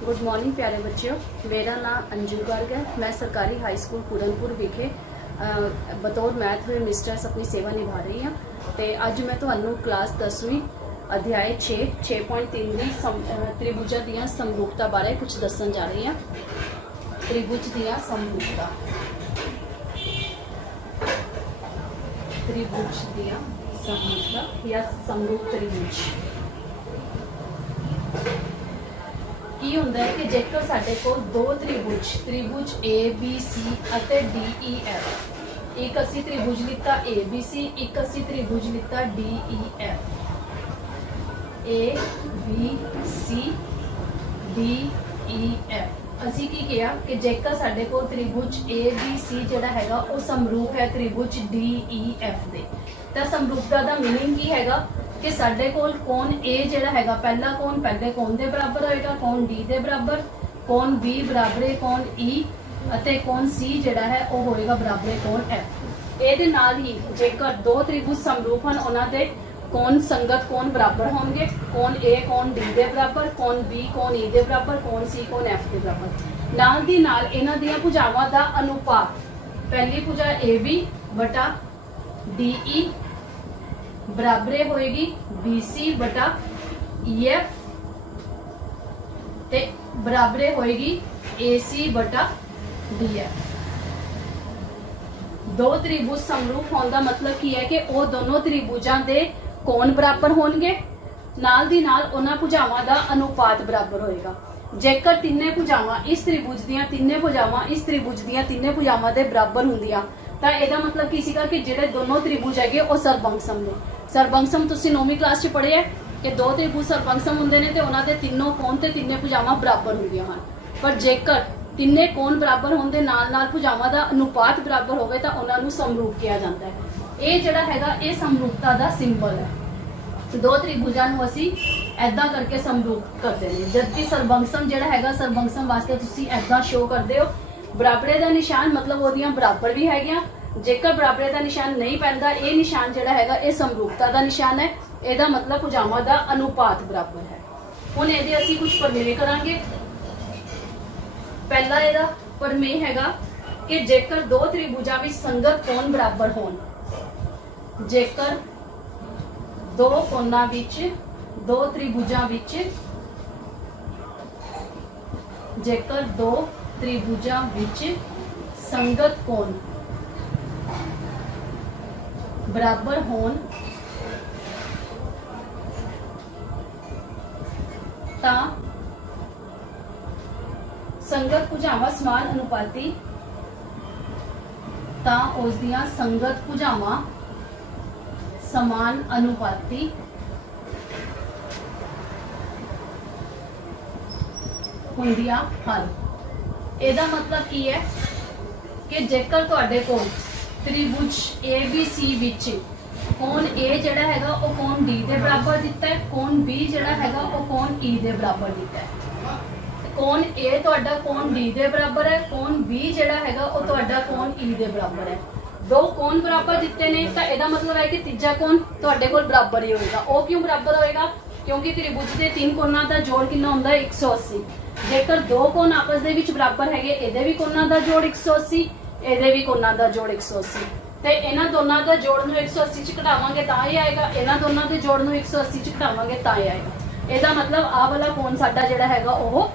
Good morning प्यारे बच्चों। मेरा नाम अंजू गर्ग है। मैं सरकारी हाई स्कूल पूरनपुर विखे बतौर मैथ मिस्ट्रेस अपनी सेवा निभा रही हाँ। तो अज मैं तुहानू क्लास 10वीं अध्याय 6.3 की त्रिभुजा दियां समरूपता बारे कुछ दसन जा रही हाँ। त्रिभुज दियां समरूपता, त्रिभुज दियां समरूपता या समरूप त्रिभुज की हुंदा है कि जेकर साडे कोल दो त्रिभुज त्रिभुज ए बी सी अते डी ई एफ, एक असी त्रिभुज लिता ए बी सी, एक असी त्रिभुज लिता D E F, A B C D E F. असी की किया कि जेकर साडे कोल त्रिभुज ए बी सी जिहड़ा हैगा वो समरूप है त्रिभुज डी ई एफ दे। तां समरूपता दा मीनिंग की हैगा कि साडे कोल कोण ए जिहड़ा हैगा पहला कोण पहले कोण दे बराबर होएगा, कोण डी दे बराबर, कोण बी बराबर है कोण ई अते कोण सी जिहड़ा है वो होएगा बराबर है कोण एफ। ਇਹਦੇ ਨਾਲ ही जेकर दो त्रिभुज समरूप हैं उन्होंने कोण संगत कोण बराबर होंगे, कोण ए कोण डी दे बराबर, कोण बी कोण ई दे बराबर, कोण सी कोण एफ दे बराबर। नाल दी नाल इन्हां दियां भुजावां दा अनुपात पहली भुजा ए बी बटा डी ई बराबर होएगी बी सी बटा ई एफ ते बराबर होएगी ए सी बटा डी एफ। दो त्रिभुज समरूप होने का मतलब की है कि वो दोनों त्रिभुजां दे कोण बराबर होणगे, नाल दी नाल उन्हां भुजावां दा अनुपात बराबर होएगा। जेकर तिन्ने भुजावां इस त्रिभुज दियां तिन्ने भुजावां इस त्रिभुज दियां तिन्ने भुजावां दे बराबर हुंदियां तां इहदा मतलब की सीगा कि जिहड़े दोनों त्रिभुज हैगे वो सरबंगसम ने। सरबंगसम तुसीं 9वीं क्लास च पढ़े है कि दो त्रिभुज सरबंगसम हुंदे ने ते उन्हां दे तिन्नों कोण ते तिन्ने भुजावां बराबर हुंदियां हन। पर जेकर तिन्ने कोण बराबर होण दे नाल नाल भुजावां दा अनुपात बराबर होवे तां उन्हां नूं समरूप किया जांदा है। ਇਹ ਜਿਹੜਾ ਹੈਗਾ ਇਹ ਸਮਰੂਪਤਾ ਦਾ ਸਿੰਬਲ ਹੈ। ਦੋ त्रिभुजां ਨੂੰ ਅਸੀਂ ਐਦਾਂ ਕਰਕੇ ਸਮਰੂਪ ਕਰਦੇ ਨੇ, ਜਦਕਿ ਸਰਬੰਗਸਮ ਜਿਹੜਾ ਹੈਗਾ ਸਰਬੰਗਸਮ ਵਾਸਤੇ ਤੁਸੀਂ ਐਦਾਂ ਸ਼ੋ ਕਰਦੇ ਹੋ। ਬਰਾਬਰੇ ਦਾ ਨਿਸ਼ਾਨ ਮਤਲਬ ਉਹਦੀਆਂ ਬਰਾਬਰ ਵੀ ਹੈਗੀਆਂ। ਜੇਕਰ ਬਰਾਬਰੇ ਦਾ ਨਿਸ਼ਾਨ ਨਹੀਂ ਪੈਂਦਾ ਇਹ ਨਿਸ਼ਾਨ ਜਿਹੜਾ ਹੈਗਾ ਇਹ ਸਮਰੂਪਤਾ ਦਾ ਨਿਸ਼ਾਨ ਹੈ। ਇਹਦਾ ਮਤਲਬ ਭੁਜਾਵਾਂ ਦਾ ਅਨੁਪਾਤ ਬਰਾਬਰ ਹੈ। ਹੁਣ ਇਹਦੇ ਅਸੀਂ ਕੁਝ ਪ੍ਰਮੇय ਕਰਾਂਗੇ। ਪਹਿਲਾ ਇਹਦਾ ਪ੍ਰਮੇय ਹੈਗਾ ਕਿ ਜੇਕਰ ਦੋ त्रिभुजां ਵਿੱਚ ਸੰਗਤ ਕੋਣ ਬਰਾबर ਹੋਣ, जेकर दो कोणां विच दो त्रिभुजां विच जेकर दो त्रिभुजां विच संगत कोण बराबर होण तां संगत भुजावां समान अनुपाती तां उस दियां संगत भुजावां समान अनुपाती हुंदियां हन। ਇਹਦਾ मतलब की है कि जेकर तुहाडे कोल त्रिभुज ए बी सी विच कोण ए जिहड़ा हैगा वो कोण डी दे बराबर दिता है, कोण बी जिहड़ा हैगा वो कोण ई दे बराबर दिता है, कोण ए तुहाडा कोण डी दे बराबर है, कोण बी जिहड़ा हैगा वो तुहाडा कोण ई दे बराबर है। दो कोण बराबर दिते ने तो ਇਹਦਾ मतलब है कि तीजा कोण ਤੁਹਾਡੇ ਕੋਲ बराबर ही होएगा। ਉਹ क्यों बराबर होएगा? क्योंकि त्रिभुज ਦੇ तीन कोणां ਦਾ ਜੋੜ ਕਿੰਨਾ ਹੁੰਦਾ है 180। ਜੇਕਰ ਦੋ ਕੋਣ ਆਪਸ ਦੇ ਵਿੱਚ ਬਰਾਬਰ ਹੈਗੇ ਇਹਦੇ ਵੀ ਕੋਣਾਂ ਦਾ ਜੋੜ 180 ਇਹਦੇ ਵੀ ਕੋਣਾਂ ਦਾ ਜੋੜ 180 ਤੇ ਇਹਨਾਂ ਦੋਨਾਂ ਦਾ ਜੋੜ ਨੂੰ 180 ਚ ਘਟਾਵਾਂਗੇ ਤਾਂ ਹੀ ਆਏਗਾ, ਇਹਨਾਂ ਦੋਨਾਂ ਦੇ ਜੋੜ ਨੂੰ 180 ਚ ਘਟਾਵਾਂਗੇ ਤਾਂ ਹੀ ਆਏਗਾ। ਇਹਦਾ मतलब ਆਹ ਵਾਲਾ ਕੋਣ ਸਾਡਾ ਜਿਹੜਾ ਹੈਗਾ ਉਹ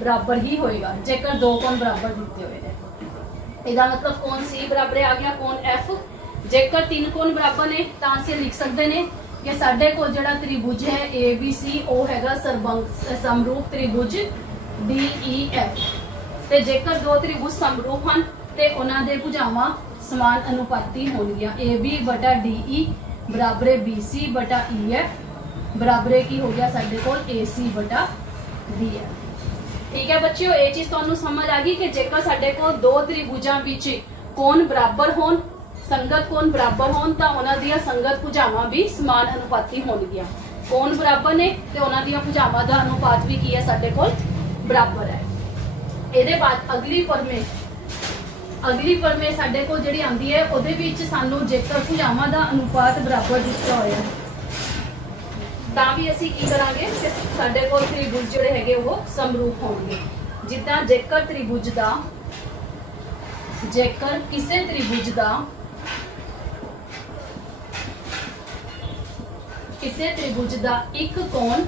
ਬਰਾबर ही होएगा ਜੇਕਰ ਦੋ ਕੋਣ ਬਰਾबर ਦਿੱਤੇ ਹੋਏ ਨੇ। ਇਹਦਾ मतलब कोण सी बराबर आ गया कोण एफ। जेकर तीन कोण बराबर ने तो ਅਸੀਂ लिख सकते हैं कि ਸਾਡੇ ਕੋਲ ਜਿਹੜਾ त्रिभुज है ए बी सी वो हैगा समरूप त्रिभुज डी ई एफ। ਤੇ जेकर दो त्रिभुज समरूप ਹਨ ਤੇ ਉਹਨਾਂ ਦੇ ਭੁਜਾਵਾਂ ਸਮਾਨ ਅਨੁਪਾਤੀ ਹੋਣਗੀਆਂ। ए बी बटा डी ई बराबर है बी सी बटा ई एफ बराबर की हो गया ਸਾਡੇ ਕੋਲ ए सी बटा डी एफ। ठीक है बच्चों, ये चीज तुहानू समझ आ गई कि जेकर साडे कोल दो त्रिभुजां विच कोण बराबर होण संगत कोण बराबर होण तां उन्हां दीयां संगत भुजावां भी समान अनुपाती होणगीਆਂ। कोण बराबर ने ते उन्हां दीयां भुजावां दा अनुपात भी की है साडे कोल बराबर है। ਇਹਦੇ बाद अगली प्रमेय साडे कोल जिहड़ी आंदी है ਉਹਦੇ ਵਿੱਚ ਸਾਨੂੰ जेकर भुजावां दा अनुपात बराबर दिता होया ਤਾਂ ਵੀ ਅਸੀਂ ਕੀ ਕਰਾਂਗੇ ਕਿ ਸਾਡੇ ਕੋਲ ਤ੍ਰਿਭੁਜ ਜਿਹੜੇ ਹੈਗੇ ਉਹ ਸਮਰੂਪ ਹੋਣਗੇ। ਜਿੱਦਾਂ ਜੇਕਰ ਕਿਸੇ ਤ੍ਰਿਭੁਜ ਦਾ ਇੱਕ ਕੋਣ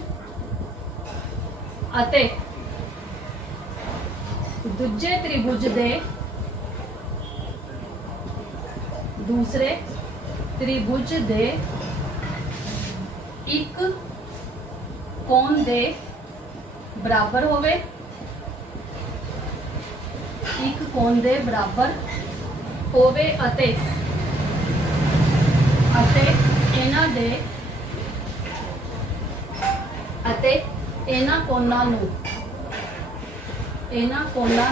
ਅਤੇ ਦੂਜੇ ਤ੍ਰਿਭੁਜ ਦੇ ਦੂਸਰੇ ਤ੍ਰਿਭੁਜ ਦੇ ਇੱਕ ਕੋਣ ਦੇ ਬਰਾਬਰ ਹੋਵੇ, ਇੱਕ ਕੋਣ ਦੇ ਬਰਾਬਰ ਹੋਵੇ ਅਤੇ ਇਹਨਾਂ ਕੋਣਾਂ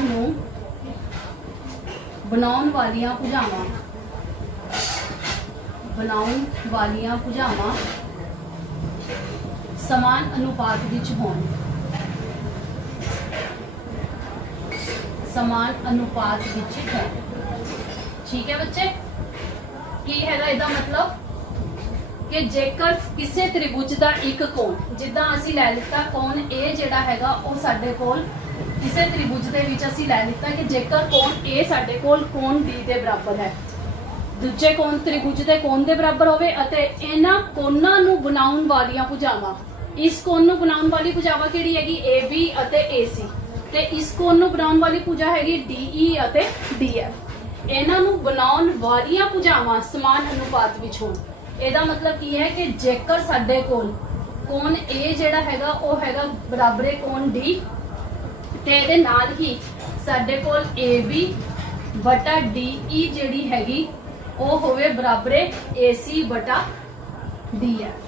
ਨੂੰ ਬਣਾਉਣ ਵਾਲੀਆਂ ਭੁਜਾਵਾਂ ਸਮਾਨ ਅਨੁਪਾਤ ਵਿੱਚ ਹੋਣ। ਠੀਕ ਹੈ ਬੱਚੇ। ਕੀ ਹੈਗਾ ਇਹਦਾ ਮਤਲਬ ਕਿ ਜੇਕਰ ਕਿਸੇ ਤ੍ਰਿਭੁਜ ਦਾ ਇੱਕ ਕੋਣ, ਜਿੱਦਾਂ ਅਸੀਂ ਲੈ ਲਿੱਤਾ ਕੋਣ A ਜਿਹੜਾ ਹੈਗਾ ਉਹ ਸਾਡੇ ਕੋਲ ਕਿਸੇ ਤ੍ਰਿਭੁਜ ਦੇ ਵਿੱਚ ਅਸੀਂ ਲੈ ਲਿੱਤਾ ਕਿ ਜੇਕਰ ਕੋਣ A ਸਾਡੇ ਕੋਲ ਕੋਣ D ਦੇ ਬਰਾਬਰ ਹੈ, ਦੂਜੇ ਕੋਣ ਤ੍ਰਿਭੁਜ ਦੇ ਕੋਣ ਦੇ ਬਰਾਬਰ ਹੋਵੇ ਅਤੇ ਇਹਨਾਂ ਕੋਣਾਂ ਨੂੰ ਬਣਾਉਣ ਵਾਲੀਆਂ ਭੁਜਾਵਾਂ, ਇਸ ਕੋਣ ਨੂੰ ਬਣਾਉਣ ਵਾਲੀ ਭੁਜਾਵਾਂ ਕਿਹੜੀ ਹੈਗੀ AB ਅਤੇ AC, ਤੇ ਇਸ ਕੋਣ ਨੂੰ ਬਣਾਉਣ ਵਾਲੀ ਭੁਜਾ ਹੈਗੀ DE ਅਤੇ DF। ਇਹਨਾਂ ਨੂੰ ਬਣਾਉਣ ਵਾਲੀਆਂ ਭੁਜਾਵਾਂ ਸਮਾਨ ਅਨੁਪਾਤ ਵਿੱਚ ਹੋਣ। ਇਹਦਾ ਮਤਲਬ ਕੀ ਹੈ ਕਿ ਜੇਕਰ ਸਾਡੇ ਕੋਲ ਕੋਣ A ਜਿਹੜਾ ਹੈਗਾ ਉਹ ਹੈਗਾ ਬਰਾਬਰੇ ਕੋਣ D, ਤੇ ਇਹਦੇ ਨਾਲ ਹੀ ਸਾਡੇ ਕੋਲ AB ਬਟਾ DE ਜਿਹੜੀ ਹੈਗੀ ਉਹ ਹੋਵੇ ਬਰਾਬਰੇ AC ਬਟਾ DF।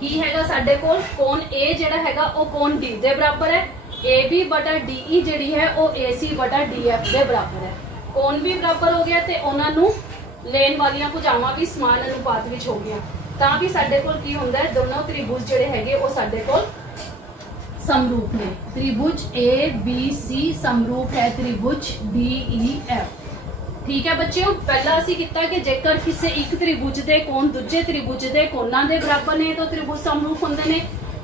ਕੀ ਹੈਗਾ ਸਾਡੇ ਕੋਲ ਕੋਣ A ਜਿਹੜਾ ਹੈਗਾ ਉਹ ਕੋਣ D ਦੇ ਬਰਾਬਰ ਹੈ, AB ਬਟਾ DE ਜਿਹੜੀ ਹੈ ਉਹ AC ਬਟਾ DF ਦੇ ਬਰਾਬਰ ਹੈ। ਕੋਣ ਵੀ ਬਰਾਬਰ ਹੋ ਗਿਆ ਤੇ ਉਹਨਾਂ ਨੂੰ ਲੈਣ ਵਾਲੀਆਂ ਭੁਜਾਵਾਂ ਵੀ ਸਮਾਨ ਅਨੁਪਾਤ ਵਿੱਚ ਹੋ ਗਈਆਂ। ਤਾਂ ਵੀ ਸਾਡੇ ਕੋਲ ਕੀ ਹੁੰਦਾ ਹੈ, ਦੋਨੋਂ ਤ੍ਰਿਭੁਜ ਜਿਹੜੇ ਹੈਗੇ ਉਹ ਸਾਡੇ ਕੋਲ ਸਮਰੂਪ ਨੇ। ਤ੍ਰਿਭੁਜ ABC ਸਮਰੂਪ ਹੈ ਤ੍ਰਿਭੁਜ DEF। ਠੀਕ ਹੈ ਬੱਚਿਓ। ਪਹਿਲਾਂ ਅਸੀਂ ਕੀਤਾ ਕਿ ਜੇਕਰ ਕਿਸੇ ਇੱਕ ਤ੍ਰਿਭੁਜ ਦੇ ਕੋਣ ਦੂਜੇ ਤ੍ਰਿਭੁਜ ਦੇ ਕੋਣਾਂ ਦੇ ਬਰਾਬਰ ਨੇ ਤਾਂ ਤ੍ਰਿਭੁਜ ਸਮਰੂਪ ਹੁੰਦੇ ਨੇ।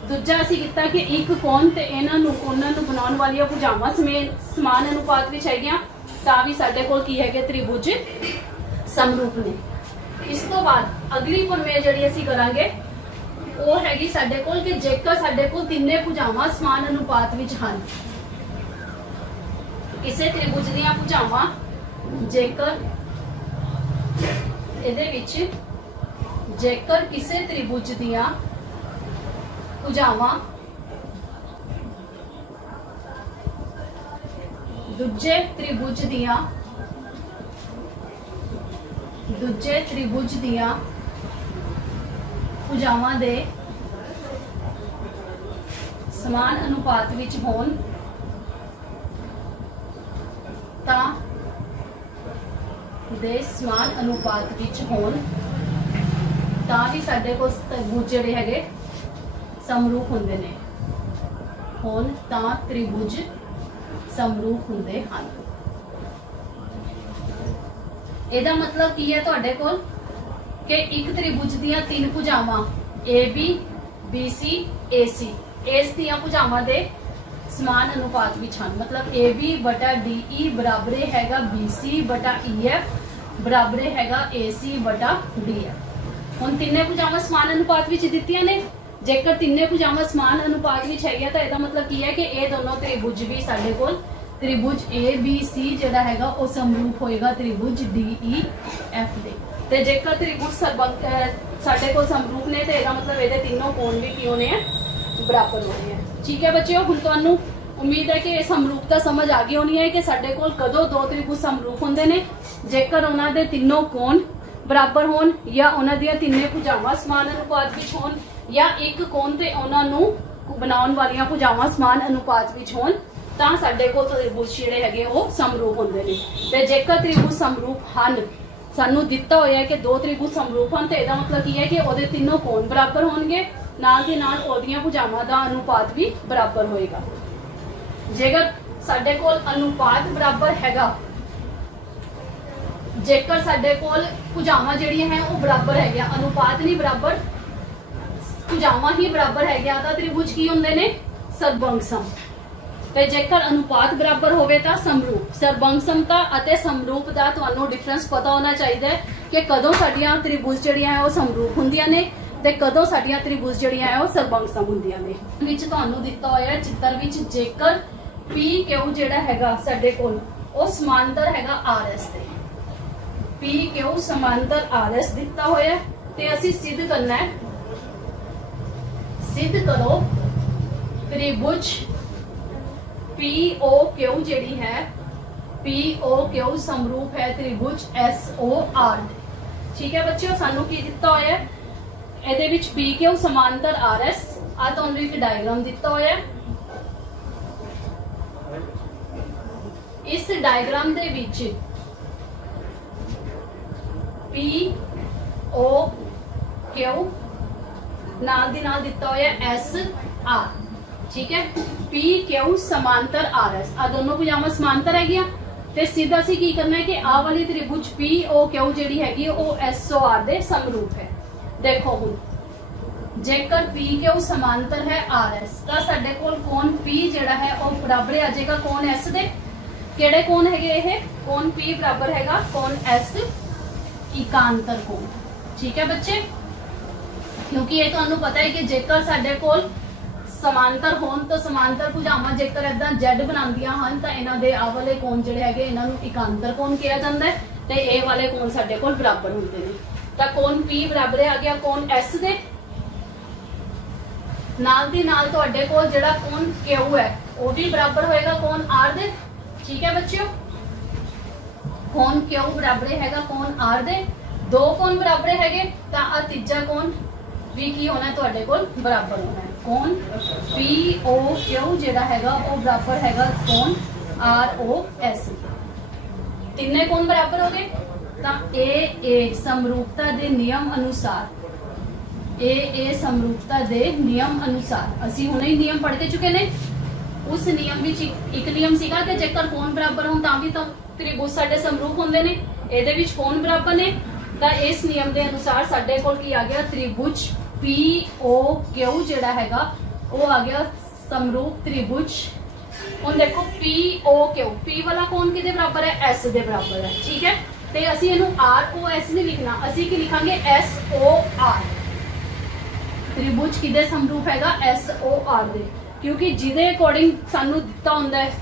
ਦੂਜਾ ਅਸੀਂ ਕੀਤਾ ਕਿ ਇੱਕ ਕੋਣ ਤੇ ਇਹਨਾਂ ਨੂੰ ਕੋਣਾਂ ਨੂੰ ਬਣਾਉਣ ਵਾਲੀਆਂ ਭੁਜਾਵਾਂ ਸਮਾਨ ਅਨੁਪਾਤ ਵਿੱਚ ਹੈਗੀਆਂ, ਤਾਂ ਵੀ ਸਾਡੇ ਕੋਲ ਕੀ ਹੈਗੇ ਤ੍ਰਿਭੁਜ ਸਮਰੂਪ ਨੇ। ਇਸ ਤੋਂ ਬਾਅਦ ਅਗਲੀ ਪ੍ਰਮੇय ਜਿਹੜੀ ਅਸੀਂ ਕਰਾਂਗੇ ਉਹ ਹੈਗੀ ਸਾਡੇ ਕੋਲ ਕਿ ਜੇਕਰ ਸਾਡੇ ਕੋਲ ਤਿੰਨੇ ਭੁਜਾਵਾਂ ਸਮਾਨ ਅਨੁਪਾਤ ਵਿੱਚ ਹਨ, ਕਿਸੇ ਤ੍ਰਿਭੁਜ ਦੀਆਂ ਭੁਜਾਵਾਂ ਜੇਕਰ ਕਿਸੇ ਤ੍ਰਿਭੁਜ ਦੀਆਂ ਭੁਜਾਵਾਂ ਦੂਜੇ ਤ੍ਰਿਭੁਜ ਦੀਆਂ ਭੁਜਾਵਾਂ ਦੇ ਸਮਾਨ ਅਨੁਪਾਤ ਵਿੱਚ ਹੋਣ ਤਾਂ ਵੀ ਸਾਡੇ ਕੋਲ ਤ੍ਰਿਭੁਜ ਜਿਹੜੇ ਹੈਗੇ ਸਮਰੂਪ ਹੁੰਦੇ ਨੇ। ਤਾਂ ਤ੍ਰਿਭੁਜ ਸਮਰੂਪ ਹੁੰਦੇ ਹਨ। ਇਹਦਾ ਮਤਲਬ ਕੀ ਹੈ ਤੁਹਾਡੇ ਕੋਲ ਕਿ ਇੱਕ ਤ੍ਰਿਭੁਜ ਦੀਆਂ ਤਿੰਨ ਭੁਜਾਵਾਂ AB BC AC, ਇਸ ਦੀਆਂ ਭੁਜਾਵਾਂ ਦੇ ਸਮਾਨ ਅਨੁਪਾਤ ਵਿੱਚ ਹਨ। ਮਤਲਬ AB ਬਟਾ DE ਬਰਾਬਰੇ ਹੈਗਾ BC ਬਟਾ EF ਬਰਾਬਰੇ ਹੈਗਾ AC ਬਟਾ DF। ਹੁਣ ਤਿੰਨੇ ਭੁਜਾਵਾਂ ਸਮਾਨ ਅਨੁਪਾਤ ਵਿੱਚ ਦਿੱਤੀਆਂ ਨੇ। ਜੇਕਰ ਤਿੰਨੇ ਭੁਜਾਵਾਂ ਸਮਾਨ ਅਨੁਪਾਤ ਵਿੱਚ ਹੈਗੀਆਂ ਤਾਂ ਇਹਦਾ ਮਤਲਬ ਕੀ ਹੈ ਕਿ ਇਹ ਦੋਨੋਂ ਤ੍ਰਿਭੁਜ ਵੀ ਸਾਡੇ ਕੋਲ ਤ੍ਰਿਭੁਜ ABC ਜਿਹੜਾ ਹੈਗਾ ਉਹ ਸਮਰੂਪ ਹੋਏਗਾ ਤ੍ਰਿਭੁਜ DEF ਦੇ। ਤੇ ਜੇਕਰ ਤ੍ਰਿਭੁਜ ਸਾਡੇ ਕੋਲ ਸਮਰੂਪ ਨੇ ਤੇ ਇਹਦਾ ਮਤਲਬ ਇਹਦੇ ਤਿੰਨੋਂ ਕੋਣ ਵੀ ਕੀ ਹੋਣੇ ਆ ਬਰਾਬਰ ਹੋਣੇ ਆ। ਠੀਕ ਹੈ ਬੱਚਿਓ। ਹੁਣ ਤੁਹਾਨੂੰ ਉਮੀਦ ਹੈ ਕਿ ਇਹ ਸਮਰੂਪਤਾ ਸਮਝ ਆ ਗਈ ਹੋਣੀ ਹੈ ਕਿ ਸਾਡੇ ਕੋਲ ਕਦੋਂ ਦੋ ਤ੍ਰਿਭੁਜ ਸਮਰੂਪ ਹੁੰਦੇ ਨੇ, ਜੇਕਰ ਉਹਨਾਂ ਦੇ ਤਿੰਨੋਂ ਕੋਣ ਬਰਾਬਰ ਹੋਣ ਜਾਂ ਉਹਨਾਂ ਦੀਆਂ ਤਿੰਨੇ ਭੁਜਾਵਾਂ ਸਮਾਨ ਅਨੁਪਾਤ ਵਿੱਚ ਹੋਣ ਜਾਂ ਇੱਕ ਕੋਣ ਤੇ ਉਹਨਾਂ ਨੂੰ ਬਣਾਉਣ ਵਾਲੀਆਂ ਭੁਜਾਵਾਂ ਸਮਾਨ ਅਨੁਪਾਤ ਵਿੱਚ ਹੋਣ, ਤਾਂ ਸਾਡੇ ਕੋਲ ਤ੍ਰਿਭੁਜ ਜਿਹੜੇ ਹੈਗੇ ਉਹ ਸਮਰੂਪ ਹੁੰਦੇ ਨੇ। ਤੇ ਜੇਕਰ ਤ੍ਰਿਭੁਜ ਸਮਰੂਪ ਹਨ, ਸਾਨੂੰ ਦਿੱਤਾ ਹੋਇਆ ਹੈ ਕਿ ਦੋ ਤ੍ਰਿਭੁਜ ਸਮਰੂਪ ਹਨ, ਤੇ ਇਹਦਾ ਮਤਲਬ ਕੀ ਹੈ ਕਿ ਉਹਦੇ ਤਿੰਨੋਂ ਕੋਣ ਬਰਾਬਰ ਹੋਣਗੇ, ਨਾਲ ਦੇ ਨਾਲ ਉਹਦੀਆਂ ਭੁਜਾਵਾਂ ਦਾ ਅਨੁਪਾਤ ਵੀ ਬਰਾਬਰ ਹੋਏਗਾ। ਜੇਕਰ ਸਾਡੇ ਕੋਲ ਅਨੁਪਾਤ ਬਰਾਬਰ ਹੈਗਾ, ਜੇਕਰ ਸਾਡੇ ਕੋਲ ਭੁਜਾਵਾਂ ਜਿਹੜੀਆਂ ਹੈ ਉਹ ਬਰਾਬਰ ਹੈਗੀਆਂ, ਅਨੁਪਾਤ ਨਹੀਂ ਬਰਾਬਰ, ਭੁਜਾਵਾਂ ਹੀ ਬਰਾਬਰ ਹੈਗੀਆਂ ਤਾਂ ਤ੍ਰਿਭੁਜ ਕੀ ਹੁੰਦੇ ਨੇ? ਸਰਬੰਗਸਮ। ਤੇ ਜੇਕਰ ਅਨੁਪਾਤ ਬਰਾਬਰ ਹੋਵੇ ਤਾਂ ਸਮਰੂਪ। ਸਰਬੰਗਸਮਤਾ ਅਤੇ ਸਮਰੂਪ ਦਾ ਤੁਹਾਨੂੰ ਡਿਫਰੈਂਸ ਪਤਾ ਹੋਣਾ ਚਾਹੀਦਾ ਹੈ ਕਿ ਕਦੋਂ ਸਾਡੀਆਂ ਤ੍ਰਿਭੁਜ ਜਿਹੜੀਆਂ ਹੈ ਉਹ ਸਮਰੂਪ ਹੁੰਦੀਆਂ ਨੇ ਤੇ ਕਦੋਂ ਸਾਡੀਆਂ ਤ੍ਰਿਭੁਜ ਜਿਹੜੀਆਂ ਹੈ ਉਹ ਸਰਬੰਗਸਮ ਹੁੰਦੀਆਂ ਨੇ। ਵਿੱਚ ਤੁਹਾਨੂੰ ਦਿੱਤਾ ਹੋਇਆ ਹੈ ਚਿੱਤਰ ਵਿੱਚ, ਜੇਕਰ PQ ਜਿਹੜਾ ਹੈਗਾ ਸਾਡੇ ਕੋਲ ਉਹ ਸਮਾਂਤਰ ਹੈਗਾ RS ਦੇ। PQ ਸਮਾਂਤਰ RS ਦਿੱਤਾ ਹੋਇਆ ਹੈ ਤੇ ਅਸੀਂ ਸਿੱਧ ਕਰਨਾ ਹੈ, ਸਿੱਧ ਕਰੋ ਤ੍ਰਿਭੁਜ POQ ਜਿਹੜੀ ਹੈ POQ ਸਮਰੂਪ ਹੈ ਤ੍ਰਿਭੁਜ SOR। ਠੀਕ ਹੈ ਬੱਚਿਓ, ਸਾਨੂੰ ਕੀ ਦਿੱਤਾ ਹੋਇਆ ਹੈ? ਇਹਦੇ ਵਿੱਚ PQ ਸਮਾਂਤਰ RS, ਆ ਤੁਹਾਨੂੰ ਇੱਕ ਡਾਇਗਰਾਮ ਦਿੱਤਾ ਹੋਇਆ ਹੈ। ਇਸ ਡਾਇਗਰਾਮ ਦੇ ਵਿੱਚ POQ ਨਾਲ ਦੀ ਨਾਲ ਦਿੱਤਾ ਹੋਇਆ SR। ਠੀਕ ਹੈ, PQ ਸਮਾਂਤਰ RS, ਆ ਦੋਨੋਂ ਭੁਜਾਵਾਂ ਸਮਾਂਤਰ ਹੈਗੀਆਂ ਤੇ ਸਿੱਧਾ ਅਸੀਂ ਕੀ ਕਰਨਾ ਹੈ ਕਿ ਆਹ ਵਾਲੀ ਤ੍ਰਿਭੁਜ POQ ਜਿਹੜੀ ਹੈਗੀ ਉਹ SOR ਦੇ ਸਮਰੂਪ ਹੈ। ਦੇਖੋ ਹੁਣ ਜੇਕਰ PQ ਸਮਾਂਤਰ ਹੈ RS ਤਾਂ ਸਾਡੇ ਕੋਲ ਕੋਣ P ਜਿਹੜਾ ਹੈ ਉਹ ਬਰਾਬਰ ਆ ਜਾਏਗਾ ਕੋਣ S ਦੇ। ਕਿਹੜੇ ਕੋਣ ਹੈਗੇ ਇਹ? ਕੋਣ P ਬਰਾਬਰ ਹੈਗਾ ਕੋਣ S ਇਕਾਂਤਰ ਕੋਣ। ਠੀਕ ਹੈ ਬੱਚੇ, ਕਿਉਂਕਿ ਇਹ ਤੁਹਾਨੂੰ ਪਤਾ ਹੈ ਕਿ ਜੇਕਰ ਸਾਡੇ ਕੋਲ ਸਮਾਂਤਰ ਹੋਣ ਤਾਂ ਸਮਾਂਤਰ ਭੁਜਾਵਾਂ ਜੇਕਰ ਇਦਾਂ Z ਬਣਾਉਂਦੀਆਂ ਹਨ ਤਾਂ ਇਹਨਾਂ ਦੇ ਆਹ ਵਾਲੇ ਕੋਣ ਜਿਹੜੇ ਹੈਗੇ ਇਹਨਾਂ ਨੂੰ ਇਕਾਂਤਰ ਕੋਣ ਕਿਹਾ ਜਾਂਦਾ ਹੈ ਤੇ ਇਹ ਵਾਲੇ ਕੋਣ ਸਾਡੇ ਕੋਲ ਬਰਾਬਰ ਹੁੰਦੇ ਨੇ। ਤਾਂ ਕੋਣ P ਬਰਾਬਰ ਆ ਗਿਆ ਕੋਣ S ਦੇ। ਨਾਲ ਦੀ ਨਾਲ ਤੁਹਾਡੇ ਕੋਲ ਜਿਹੜਾ ਕੋਣ Q ਹੈ ਉਹ ਵੀ ਬਰਾਬਰ ਹੋਏਗਾ ਕੋਣ R ਦੇ। ਠੀਕ ਹੈ ਬੱਚਿਓ, ਕੋਣ Q ਬਰਾਬਰ ਹੈਗਾ ਕੋਣ R ਦੇ। ਦੋ ਕੋਣ ਬਰਾਬਰ ਹੈਗੇ ਤਾਂ ਆ ਤੀਜਾ ਕੋਣ ਵੀ ਕੀ ਹੋਣਾ ਤੁਹਾਡੇ ਕੋਲ ਬਰਾਬਰ ਹੋਣਾ ਹੈ। ਕੋਣ POQ ਜਿਹੜਾ ਹੈਗਾ ਉਹ ਬਰਾਬਰ ਹੈਗਾ ਕੋਣ ROS। ਤਿੰਨੇ ਕੋਣ ਬਰਾਬਰ ਹੋ ਗਏ ਤਾਂ ਇਹ ਸਮਰੂਪਤਾ ਦੇ ਨਿਯਮ ਅਨੁਸਾਰ, ਇਹ ਸਮਰੂਪਤਾ ਦੇ ਨਿਯਮ ਅਨੁਸਾਰ ਅਸੀਂ ਹੁਣੇ ਹੀ ਨਿਯਮ ਪੜ੍ਹ ਕੇ ਚੁੱਕੇ ਨੇ। ਉਸ ਨਿਯਮ ਵਿੱਚ ਇੱਕ ਨਿਯਮ ਸੀਗਾ ਕਿ ਜੇਕਰ ਕੋਣ ਬਰਾਬਰ ਹੋਣ ਤਾਂ ਵੀ ਤਾਂ ਤ੍ਰਿਭੁਜ ਸਾਡੇ ਸਮਰੂਪ ਹੁੰਦੇ ਨੇ। ਇਹਦੇ ਵਿੱਚ ਕੋਣ ਬਰਾਬਰ ਨੇ ਤਾਂ ਇਸ ਨਿਯਮ ਦੇ ਅਨੁਸਾਰ ਸਾਡੇ ਕੋਲ ਕੀ ਆ ਗਿਆ? ਤ੍ਰਿਭੁਜ POQ ਜਿਹੜਾ ਹੈਗਾ ਉਹ ਆ ਗਿਆ ਸਮਰੂਪ ਤ੍ਰਿਭੁਜ। ਹੁਣ ਦੇਖੋ POQ, P ਵਾਲਾ ਕੋਣ ਕਿਹਦੇ ਬਰਾਬਰ ਹੈ? S ਦੇ ਬਰਾਬਰ ਹੈ। ਠੀਕ ਹੈ, ਤੇ ਅਸੀਂ ਇਹਨੂੰ ROS ਨਹੀਂ ਲਿਖਣਾ, ਅਸੀਂ ਕੀ ਲਿਖਾਂਗੇ? SOR। ਤ੍ਰਿਭੁਜ ਕਿਹਦੇ ਸਮਰੂਪ ਹੈਗਾ? SOR ਦੇ, ਕਿਉਂਕਿ ਜਿਹਦੇ ਅਕੋਰਡਿੰਗ ਸਾਨੂੰ ਦਿੱਤਾ ਹੁੰਦਾ ਹੈ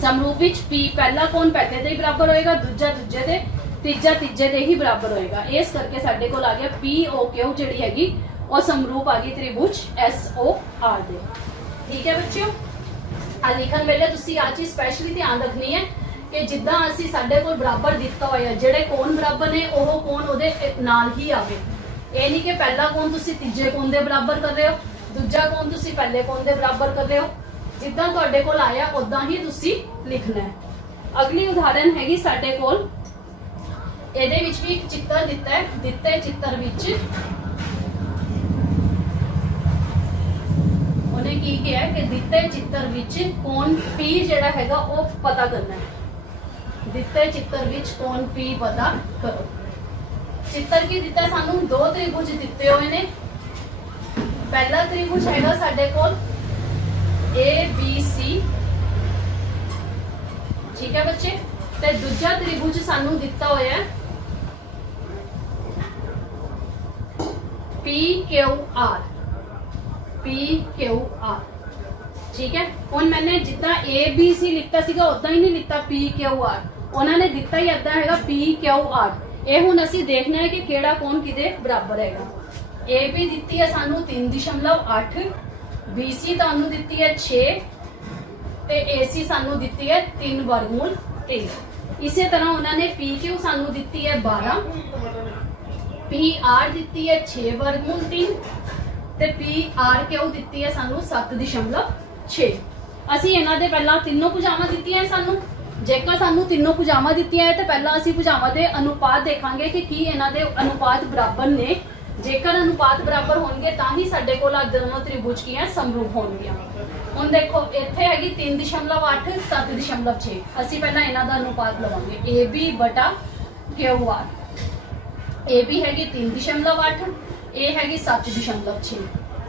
ਸਮਰੂਪ ਵਿੱਚ P ਪਹਿਲਾ ਕੋਣ ਪਹਿਲੇ ਦੇ ਹੀ ਬਰਾਬਰ ਹੋਏਗਾ, ਦੂਜਾ ਦੂਜੇ ਦੇ, ਤੀਜਾ ਤੀਜੇ ਦੇ ਹੀ ਬਰਾਬਰ ਹੋਏਗਾ। ਇਸ ਕਰਕੇ ਸਾਡੇ ਕੋਲ ਆ ਗਿਆ POQ ਜਿਹੜੀ ਹੈਗੀ ਉਹ ਸਮਰੂਪ ਆ ਗਈ ਤ੍ਰਿਭੁਜ SOR ਦੇ। ਠੀਕ ਹੈ ਬੱਚਿਓ, ਆ ਲਿਖਣ ਵੇਲੇ ਤੁਸੀਂ ਆ ਚੀਜ਼ ਸਪੈਸ਼ਲੀ ਧਿਆਨ ਰੱਖਣੀ ਹੈ ਕਿ ਜਿੱਦਾਂ ਅਸੀਂ ਸਾਡੇ ਕੋਲ ਬਰਾਬਰ ਦਿੱਤਾ ਹੋਇਆ ਜਿਹੜੇ ਕੋਣ ਬਰਾਬਰ ਨੇ ਉਹ ਕੋਣ ਉਹਦੇ ਨਾਲ ਹੀ ਆਵੇ। ਇਹ ਨਹੀਂ ਕਿ ਪਹਿਲਾ ਕੋਣ ਤੁਸੀਂ ਤੀਜੇ ਕੋਣ ਦੇ ਬਰਾਬਰ ਕਰ ਰਹੇ ਹੋ, ਦੂਜਾ ਕੋਣ ਤੁਸੀਂ ਪਹਿਲੇ ਕੋਣ ਦੇ ਬਰਾਬਰ ਕਰ ਰਹੇ ਹੋ। ਜਿੱਦਾਂ ਤੁਹਾਡੇ ਕੋਲ ਆਇਆ ਉਦਾਂ ਹੀ ਤੁਸੀਂ ਲਿਖਣਾ ਹੈ। ਅਗਲੀ ਉਦਾਹਰਨ ਹੈਗੀ ਸਾਡੇ ਕੋਲ, ਇਹਦੇ ਵਿੱਚ ਵੀ ਇੱਕ ਚਿੱਤਰ ਦਿੱਤਾ ਹੈ। ਦਿੱਤੇ ਚਿੱਤਰ ਵਿੱਚ ਉਹਨੇ ਕੀ ਕਿਹਾ ਕਿ ਦਿੱਤੇ ਚਿੱਤਰ ਵਿੱਚ ਕੋਣ P ਜਿਹੜਾ ਹੈਗਾ ਉਹ ਪਤਾ ਕਰਨਾ ਹੈ। ਦਿੱਤੇ ਚਿੱਤਰ ਵਿੱਚ ਕੋਣ P ਪਤਾ ਕਰੋ। ਚਿੱਤਰ ਕੀ ਦਿੱਤਾ ਸਾਨੂੰ? ਦੋ ਤ੍ਰਿਭੁਜ ਦਿੱਤੇ ਹੋਏ ਨੇ। ਪਹਿਲਾ ਤ੍ਰਿਭੁਜ ਹੈਗਾ ਸਾਡੇ ਕੋਲ ABC। ਠੀਕ ਹੈ ਬੱਚੇ, ਤੇ ਦੂਜਾ ਤ੍ਰਿਭੁਜ ਸਾਨੂੰ ਦਿੱਤਾ ਹੋਇਆ ਹੈ PQR। PQR ਠੀਕ ਹੈ। ਹੁਣ ਮੈंने ਜਿੱਦਾਂ ABC ਲਿਖਤਾ ਸੀਗਾ ਉਦਾਂ ਹੀ ਨਹੀਂ ਲਿਖਤਾ PQR, ਉਹਨਾਂ ਨੇ ਦਿੱਤਾ ਹੀ ਏਦਾਂ ਹੈਗਾ PQR। ਇਹ ਹੁਣ ਅਸੀਂ ਦੇਖਣਾ ਹੈ ਕਿ ਕਿਹੜਾ ਕੋਣ ਕਿਹਦੇ ਬਰਾਬਰ ਹੈਗਾ। AB ਦਿੱਤੀ ਹੈ ਸਾਨੂੰ 3.8, BC ਤੁਹਾਨੂੰ ਦਿੱਤੀ ਹੈ 6 ਤੇ AC ਸਾਨੂੰ ਦਿੱਤੀ ਹੈ 3 ਵਰਗਮੂਲ 3। ਇਸੇ ਤਰ੍ਹਾਂ ਉਹਨਾਂ ਨੇ PQ ਸਾਨੂੰ ਦਿੱਤੀ ਹੈ 12, PR ਦਿੱਤੀ ਹੈ 6 ਵਰਗਮੂਲ 3 ਤੇ PRQ ਦਿੱਤੀ ਹੈ ਸਾਨੂੰ 7.6। ਅਸੀਂ ਇਹਨਾਂ ਦੇ ਪਹਿਲਾਂ ਤਿੰਨੋਂ ਭੁਜਾਵਾਂ ਦਿੱਤੀਆਂ ਸਾਨੂੰ। ਜੇਕਰ ਸਾਨੂੰ ਤਿੰਨੋਂ ਭੁਜਾਵਾਂ ਦਿੱਤੀਆਂ ਹੈ ਤਾਂ ਪਹਿਲਾਂ ਅਸੀਂ ਭੁਜਾਵਾਂ ਦੇ ਅਨੁਪਾਤ ਦੇਖਾਂਗੇ ਕਿ ਕੀ ਇਹਨਾਂ ਦੇ ਅਨੁਪਾਤ ਬਰਾਬਰ ਨੇ। ਜੇਕਰ ਅਨੁਪਾਤ ਬਰਾਬਰ ਹੋਣਗੇ ਤਾਂ ਹੀ ਸਾਡੇ ਕੋਲ ਆ ਦੋਨੋਂ ਤ੍ਰਿਭੁਜ ਕੀ ਹੈ ਸਮਰੂਪ ਹੋਣਗੀਆਂ। ਹੁਣ ਦੇਖੋ ਇੱਥੇ ਹੈਗੀ 3.8 7.6। ਅਸੀਂ ਪਹਿਲਾਂ ਇਹਨਾਂ ਦਾ ਅਨੁਪਾਤ ਲਵਾਂਗੇ AB ਬਟਾ QR। AB ਹੈਗੀ 3.8, ਇਹ ਹੈਗੀ 7.6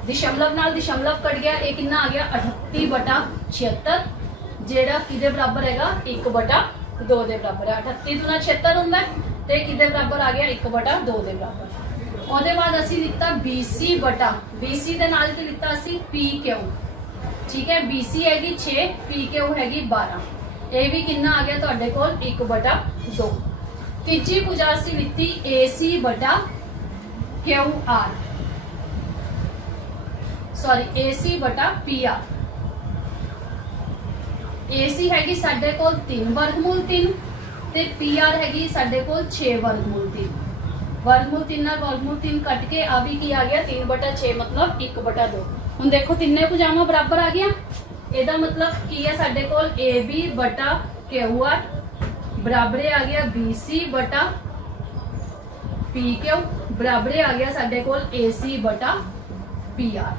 ਦਸ਼ਮਲਵ ਨਾਲ ਦਸ਼ਮਲਵ ਕੱਟ ਗਿਆ, ਇਹ ਕਿੰਨਾ ਆ ਗਿਆ 38/76 ਜਿਹੜਾ ਕਿਹਦੇ ਬਰਾਬਰ ਹੈਗਾ 1/2 ਦੇ ਬਰਾਬਰ ਹੈ। 38 ਦੂਣਾ 76 ਹੁੰਦਾ ਹੈ ਤੇ ਕਿਹਦੇ ਬਰਾਬਰ ਆ ਗਿਆ 1/2 ਦੇ ਬਰਾਬਰ। ਉਹਦੇ ਬਾਅਦ ਅਸੀਂ ਲਿਖਤਾ BC ਬਟਾ BC ਦੇ ਨਾਲ ਕੀ ਲਿਖਤਾ ਅਸੀਂ PQ, ਠੀਕ ਹੈ। BC ਹੈਗੀ 6, PQ ਹੈਗੀ 12, ਇਹ ਵੀ ਕਿੰਨਾ ਆ ਗਿਆ ਤੁਹਾਡੇ ਕੋਲ 1/2। ਤੀਜੀ ਭੁਜਾ ਅਸੀਂ ਲਿਖਤੀ AC ਬਟਾ QR, सॉरी AC बटा PR। AC हैगी साडे कोल 3 वर्गमूल 3 ते PR हैगी साडे कोल 6 वर्गमूल 3। वर्गमूल 3 नाल वर्गमूल 3 कट के आ भी की आ गया 3/6 मतलब 1/2। हुण देखो तिन्ने भुजावां बराबर आ गया, एदा मतलब की है साडे कोल AB बटा QR बराबर आ गया BC बटा PQ बराबर आ गया साडे कोल AC बटा PR।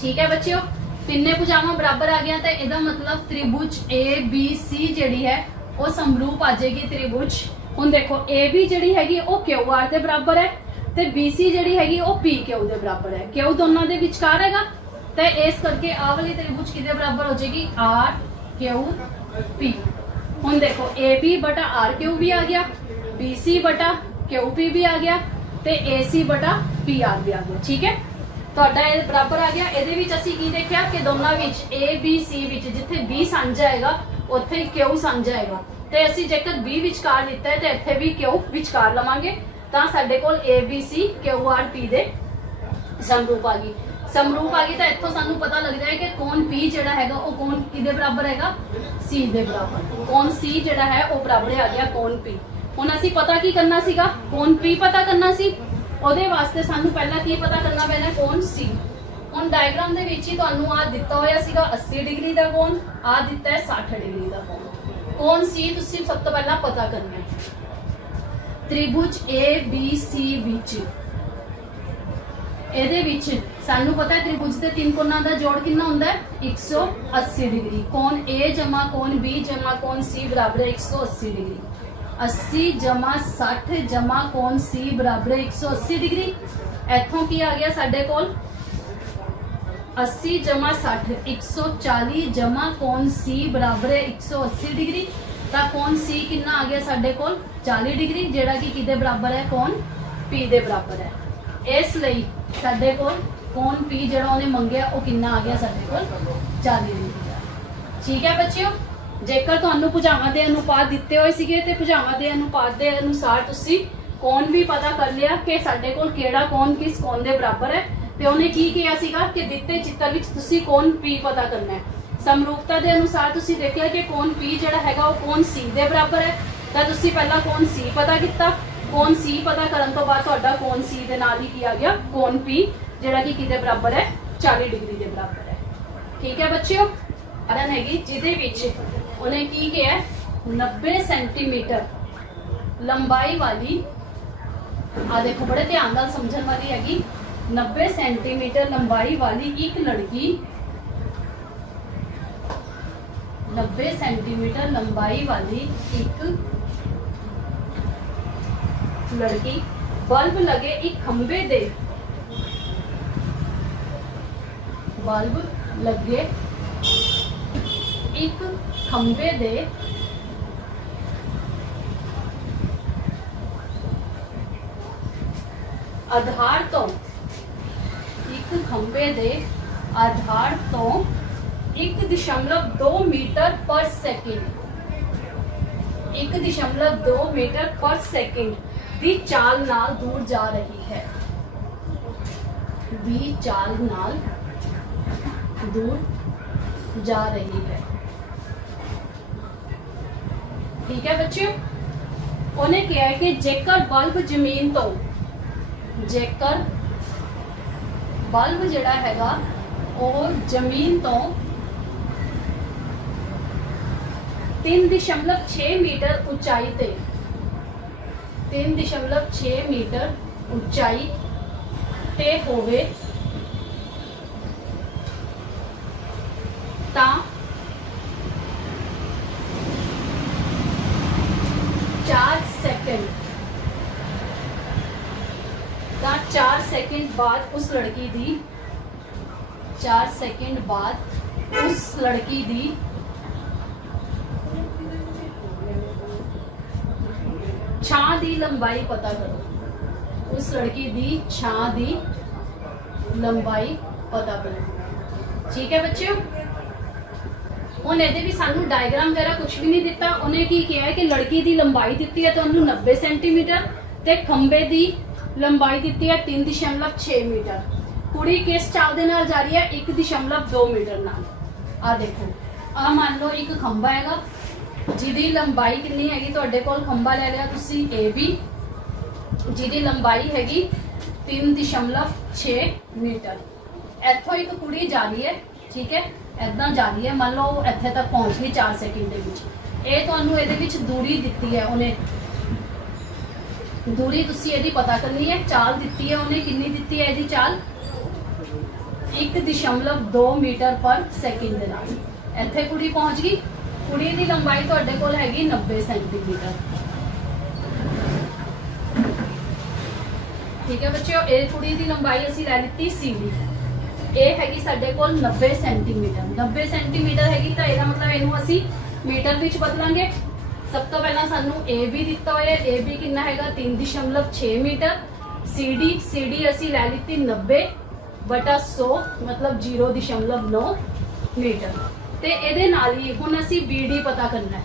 ठीक है बच्चों, तिन्ने भुजावां बराबर आ गया तो ਇਹਦਾ मतलब त्रिभुज ABC ਜਿਹੜੀ है वो समरूप आ जाएगी त्रिभुज। ਹੁਣ देखो AB ਜਿਹੜੀ ਹੈਗੀ ਉਹ QR ਦੇ ਬਰਾਬਰ ਹੈ ਤੇ BC ਜਿਹੜੀ ਹੈਗੀ ਉਹ PQ ਦੇ ਬਰਾਬਰ ਹੈ। Q ਦੋਨਾਂ ਦੇ ਵਿਚਕਾਰ ਹੈਗਾ ਤੇ ਇਸ ਕਰਕੇ ਆਹ ਵਾਲੀ त्रिभुज ਕਿਹਦੇ ਬਰਾਬਰ ਹੋ ਜਾਏਗੀ RQP। ਹੁਣ देखो AB बटा RQ भी आ गया, BC बटा QP भी आ गया ਤੇ AC बटा PR भी आ गया। ठीक है, ਤੁਹਾਡਾ ਇਹ ਬਰਾਬਰ ਆ ਗਿਆ। ਇਹਦੇ ਵਿੱਚ ਅਸੀਂ ਕੀ ਦੇਖਿਆ ਕਿ ਦੋਨਾਂ ਵਿੱਚ ABC ਵਿੱਚ ਜਿੱਥੇ B ਸਾਂਝਾ ਹੈਗਾ ਉੱਥੇ ਹੀ Q ਸਾਂਝਾ ਹੈਗਾ ਤੇ ਅਸੀਂ ਜੇਕਰ B ਵਿਚਕਾਰ ਲਿੱਤਾ ਹੈ ਤੇ ਇੱਥੇ ਵੀ Q ਵਿਚਕਾਰ ਲਵਾਂਗੇ ਤਾਂ ਸਾਡੇ ਕੋਲ ABC QRP ਦੇ ਸਮਰੂਪ ਆ ਗਈ। ਸਮਰੂਪ ਆ ਗਈ ਤਾਂ ਇੱਥੋਂ ਸਾਨੂੰ ਪਤਾ ਲੱਗ ਜਾਏ ਕਿ ਕੋਣ P ਜਿਹੜਾ ਹੈਗਾ ਉਹ ਕੋਣ ਕਿਹਦੇ ਬਰਾਬਰ ਹੈਗਾ C ਦੇ ਬਰਾਬਰ। ਕੋਣ C ਜਿਹੜਾ ਹੈ ਉਹ ਬਰਾਬਰ ਆ ਗਿਆ ਕੋਣ P। ਹੁਣ ਅਸੀਂ ਪਤਾ ਕੀ ਕਰਨਾ ਸੀਗਾ, ਕੋਣ P ਪਤਾ ਕਰਨਾ ਸੀ। ਉਹਦੇ ਵਾਸਤੇ ਸਾਨੂੰ ਪਹਿਲਾਂ ਕੀ ਪਤਾ ਕਰਨਾ ਪੈਣਾ ਕੋਣ C। ਹੁਣ ਡਾਇਗਰਾਮ ਦੇ ਵਿੱਚ ਹੀ ਤੁਹਾਨੂੰ ਆ ਦਿੱਤਾ ਹੋਇਆ ਸੀਗਾ 80 ਡਿਗਰੀ ਦਾ ਕੋਣ, ਆ ਦਿੱਤਾ ਹੈ 60 ਡਿਗਰੀ ਦਾ ਕੋਣ। ਕੋਣ C ਤੁਸੀਂ ਸਭ ਤੋਂ ਪਹਿਲਾਂ ਪਤਾ ਕਰਨਾ ਹੈ। त्रिभुज ABC ਵਿੱਚ ਇਹਦੇ ਵਿੱਚ ਸਾਨੂੰ ਪਤਾ ਹੈ त्रिभुज ਦੇ ਤਿੰਨ ਕੋਣਾਂ ਦਾ ਜੋੜ ਕਿੰਨਾ ਹੁੰਦਾ ਹੈ 180 ਡਿਗਰੀ। ਕੋਣ A ਜਮਾ ਕੋਣ B ਜਮਾ ਕੋਣ C ਬਰਾਬਰ ਹੈ 180 ਡਿਗਰੀ। 80 जमा 60 जमा कोण C बराबर 180 डिग्री। इथों की आ गया साडे कोल 80 जमा 60 140 जमा कोण C बराबर 180 डिग्री। तो कोण C कितना आ गया साडे कोल 40 डिग्री जेड़ा कि किदे बराबर है कोण P दे बराबर है। इसलिए साडे कोल कोण P जेड़ा उन्हें मंगया वो कितना आ गया साडे कोल 40 डिग्री। ठीक है बच्चों, ਜੇਕਰ ਤੁਹਾਨੂੰ ਭੁਜਾਵਾਂ ਦੇ ਅਨੁਪਾਤ ਦਿੱਤੇ ਹੋਏ ਸੀਗੇ ਤੇ ਭੁਜਾਵਾਂ ਦੇ ਅਨੁਪਾਤ ਦੇ ਅਨੁਸਾਰ ਤੁਸੀਂ ਕੋਣ ਵੀ ਪਤਾ ਕਰ ਲਿਆ ਕਿ ਸਾਡੇ ਕੋਲ ਕਿਹੜਾ ਕੋਣ ਕਿਸ ਕੋਣ ਦੇ ਬਰਾਬਰ ਹੈ ਤੇ ਉਹਨੇ ਕੀ ਕਿਹਾ ਸੀਗਾ ਕਿ ਦਿੱਤੇ ਚਿੱਤਰ ਵਿੱਚ ਤੁਸੀਂ ਕੋਣ P ਪਤਾ ਕਰਨਾ ਹੈ। ਸਮਰੂਪਤਾ ਦੇ ਅਨੁਸਾਰ ਤੁਸੀਂ ਦੇਖਿਆ ਕਿ ਕੋਣ P ਜਿਹੜਾ ਹੈਗਾ ਉਹ ਕੋਣ C ਦੇ ਬਰਾਬਰ ਹੈ ਤਾਂ ਤੁਸੀਂ ਪਹਿਲਾਂ ਕੋਣ C ਪਤਾ ਕੀਤਾ। ਕੋਣ C ਪਤਾ ਕਰਨ ਤੋਂ ਬਾਅਦ ਤੁਹਾਡਾ ਕੋਣ C ਦੇ ਨਾਲ ਹੀ ਕੀ ਆ ਗਿਆ ਕੋਣ P ਜਿਹੜਾ ਕਿ ਕਿਹਦੇ ਬਰਾਬਰ ਹੈ 40 ਡਿਗਰੀ ਦੇ ਬਰਾਬਰ ਹੈ। ਠੀਕ ਹੈ ਬੱਚਿਓ, ਅਰਨ ਹੈਗੀ ਜਿਹਦੇ ਵਿੱਚ उन्हें की किया 90 सेंटीमीटर लंबाई वाली आ देखो बड़े ध्यान नाल समझण वाली हैगी 90 सेंटीमीटर लंबाई वाली एक लड़की 90 सेंटीमीटर लंबाई वाली एक लड़की बल्ब लगे एक खंबे दे बल्ब लगे एक खंबे दे आधार तो एक खंबे दे आधार तो 1.2 मीटर पर सेकंड 1.2 मीटर पर सेकंड दी चाल नाल दूर जा रही है। दी चाल नाल दूर जा रही है। ठीक है बच्चों, उन्हें कहा है कि जेकर बल्ब जमीन तो जेकर बल्ब जड़ा हैगा और जमीन तो 3.6 मीटर ऊंचाई ते 3.6 मीटर ऊंचाई ते होवे ता 4 सेकंड सेकंड बाद उस लड़की दी 4 सेकंड बाद उस लड़की दी छां दी लंबाई पता करो। उस लड़की दी छां दी लंबाई पता करो। ठीक है बच्चों, ਹੁਣ ਇਹਦੇ ਵੀ ਸਾਨੂੰ ਡਾਇਗਰਾਮ ਵਗੈਰਾ ਕੁਝ ਵੀ ਨਹੀਂ ਦਿੱਤਾ। ਉਹਨੇ ਕੀ ਕਿਹਾ ਹੈ ਕਿ ਲੜਕੀ ਦੀ ਲੰਬਾਈ ਦਿੱਤੀ ਹੈ ਤੁਹਾਨੂੰ 90 ਸੈਂਟੀਮੀਟਰ ਤੇ ਖੰਬੇ ਦੀ ਲੰਬਾਈ ਦਿੱਤੀ ਹੈ 3.6 ਮੀਟਰ। ਕੁੜੀ ਕਿਸ ਚਾਲ ਦੇ ਨਾਲ ਜਾ ਰਹੀ ਹੈ 1.2 ਮੀਟਰ ਨਾਲ। ਆ ਦੇਖੋ, ਆ ਮੰਨ ਲਓ ਇੱਕ ਖੰਭਾ ਹੈਗਾ ਜਿਹਦੀ ਲੰਬਾਈ ਕਿੰਨੀ ਹੈਗੀ ਤੁਹਾਡੇ ਕੋਲ, ਖੰਭਾ ਲੈ ਲਿਆ ਤੁਸੀਂ AB ਜਿਹਦੀ ਲੰਬਾਈ ਹੈਗੀ 3.6 ਮੀਟਰ। ਇੱਥੋਂ ਇੱਕ ਕੁੜੀ ਜਾ ਰਹੀ ਹੈ, ਠੀਕ ਹੈ, ਇਦਾਂ ਜਾ ਰਹੀ ਹੈ, ਮੰਨ ਲਓ ਇੱਥੇ ਤੱਕ ਪਹੁੰਚ ਗਈ 4 ਸੈਕਿੰਡ ਦੇ ਵਿੱਚ। ਇਹ ਤੁਹਾਨੂੰ ਇਹਦੇ ਵਿੱਚ ਦੂਰੀ ਦਿੱਤੀ ਹੈ ਉਹਨੇ, ਦੂਰੀ ਤੁਸੀਂ ਇਹਦੀ ਪਤਾ ਕਰਨੀ ਹੈ। ਚਾਲ ਦਿੱਤੀ ਹੈ ਉਹਨੇ, ਕਿੰਨੀ ਦਿੱਤੀ ਹੈ ਇਹਦੀ ਚਾਲ 1.2 ਮੀਟਰ ਪਰ ਸੈਕਿੰਡ ਦੇ ਨਾਲ। ਇੱਥੇ ਕੁੜੀ ਪਹੁੰਚ ਗਈ। ਕੁੜੀ ਦੀ ਲੰਬਾਈ ਤੁਹਾਡੇ ਕੋਲ ਹੈਗੀ 90 ਸੈਂਟੀਮੀਟਰ। ਠੀਕ ਹੈ ਬੱਚਿਓ, ਇਹ ਕੁੜੀ ਦੀ ਲੰਬਾਈ ਅਸੀਂ ਲੈ ਲਿੱਤੀ CD। ਇਹ ਹੈਗੀ ਸਾਡੇ ਕੋਲ 90 ਸੈਂਟੀਮੀਟਰ। 90 ਸੈਂਟੀਮੀਟਰ ਹੈਗੀ ਤਾਂ ਇਹਦਾ ਮਤਲਬ ਇਹਨੂੰ ਅਸੀਂ ਮੀਟਰ ਵਿੱਚ ਬਦਲਾਂਗੇ। ਸਭ ਤੋਂ ਪਹਿਲਾਂ ਸਾਨੂੰ AB ਦਿੱਤਾ ਹੋਇਆ, AB ਕਿੰਨਾ ਹੈਗਾ 3.6 ਮੀਟਰ। CD ਅਸੀਂ ਲੈ ਲਿੱਤੀ 90/100 ਮਤਲਬ 0.9 ਮੀਟਰ। ਤੇ ਇਹਦੇ ਨਾਲ ਹੀ ਹੁਣ ਅਸੀਂ BD ਪਤਾ ਕਰਨਾ ਹੈ।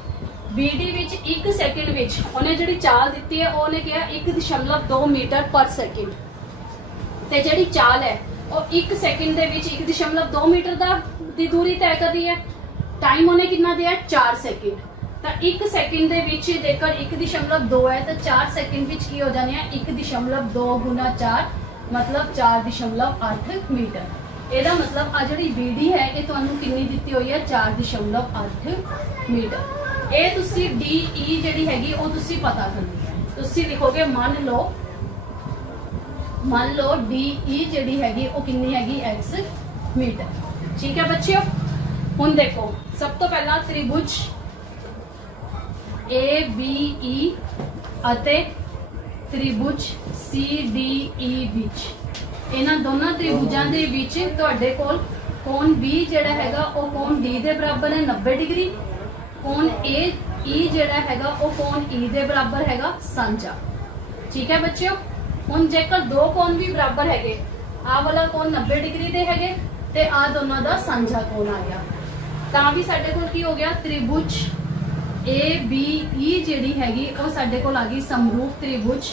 BD ਵਿੱਚ 1 ਸੈਕਿੰਡ ਵਿੱਚ ਉਹਨੇ ਜਿਹੜੀ ਚਾਲ ਦਿੱਤੀ ਹੈ ਉਹਨੇ ਕਿਹਾ 1.2 ਮੀਟਰ ਪਰ ਸੈਕਿੰਡ। ਤੇ ਜਿਹੜੀ ਚਾਲ ਹੈ ਉਹ 1 ਸੈਕਿੰਡ ਦੇ ਵਿੱਚ 1.2 ਮੀਟਰ ਦੀ ਦੂਰੀ ਤੈਅ ਕਰ ਰਹੀ ਹੈ। ਟਾਈਮ ਉਹਨੇ ਕਿੰਨਾ ਦਿਆ 4 ਸੈਕਿੰਡ। ਤਾਂ 1 ਸੈਕਿੰਡ ਦੇ ਵਿੱਚ ਜੇਕਰ 1.2 ਹੈ ਤਾਂ 4 ਸੈਕਿੰਡ ਵਿੱਚ ਕੀ ਹੋ ਜਾਣੀ ਹੈ 1.2 ਗੁਣਾ 4 ਮਤਲਬ 4.8 ਮੀਟਰ। ਇਹਦਾ ਮਤਲਬ ਆ ਜਿਹੜੀ BD ਹੈ ਇਹ ਤੁਹਾਨੂੰ ਕਿੰਨੀ ਦਿੱਤੀ ਹੋਈ ਹੈ 4.8 ਮੀਟਰ। ਇਹ ਤੁਸੀਂ DE ਜਿਹੜੀ ਹੈਗੀ ਉਹ ਤੁਸੀਂ ਪਤਾ ਕਰਨੀ ਹੈ। ਤੁਸੀਂ ਲਿਖੋਗੇ ਮੰਨ ਲਓ DE ਜਿਹੜੀ ਹੈਗੀ ਉਹ ਕਿੰਨੀ ਹੈਗੀ x ਮੀਟਰ। ਠੀਕ ਹੈ ਬੱਚਿਓ, ਹੁਣ ਦੇਖੋ ਸਭ ਤੋਂ ਪਹਿਲਾਂ ਤ੍ਰਿਭੁਜ ABE ਅਤੇ ਤ੍ਰਿਭੁਜ CDE ਵਿੱਚ, ਇਹਨਾਂ ਦੋਨਾਂ ਤ੍ਰਿਭੁਜਾਂ ਦੇ ਵਿੱਚ ਤੁਹਾਡੇ ਕੋਲ ਕੋਣ B ਜਿਹੜਾ ਹੈਗਾ ਉਹ ਕੋਣ D ਦੇ ਬਰਾਬਰ ਹੈ 90 ਡਿਗਰੀ। ਕੋਣ AE ਜਿਹੜਾ ਹੈਗਾ ਉਹ ਕੋਣ E ਦੇ ਬਰਾਬਰ ਹੈਗਾ ਸਾਂਝਾ। ਠੀਕ ਹੈ ਬੱਚਿਓ, ਹੁਣ ਜੇਕਰ ਦੋ ਕੋਣ ਵੀ ਬਰਾਬਰ ਹੈਗੇ, ਆਹ ਵਾਲਾ ਕੋਣ 90 ਡਿਗਰੀ ਦੇ ਹੈਗੇ ਤੇ ਆਹ ਦੋਨਾਂ ਦਾ ਸਾਂਝਾ ਕੋਣ ਆ ਗਿਆ, ਤਾਂ ਵੀ ਸਾਡੇ ਕੋਲ ਕੀ ਹੋ ਗਿਆ ਤ੍ਰਿਭੁਜ ABE ਜਿਹੜੀ ਹੈਗੀ ਉਹ ਸਾਡੇ ਕੋਲ ਆ ਗਈ ਸਮਰੂਪ ਤ੍ਰਿਭੁਜ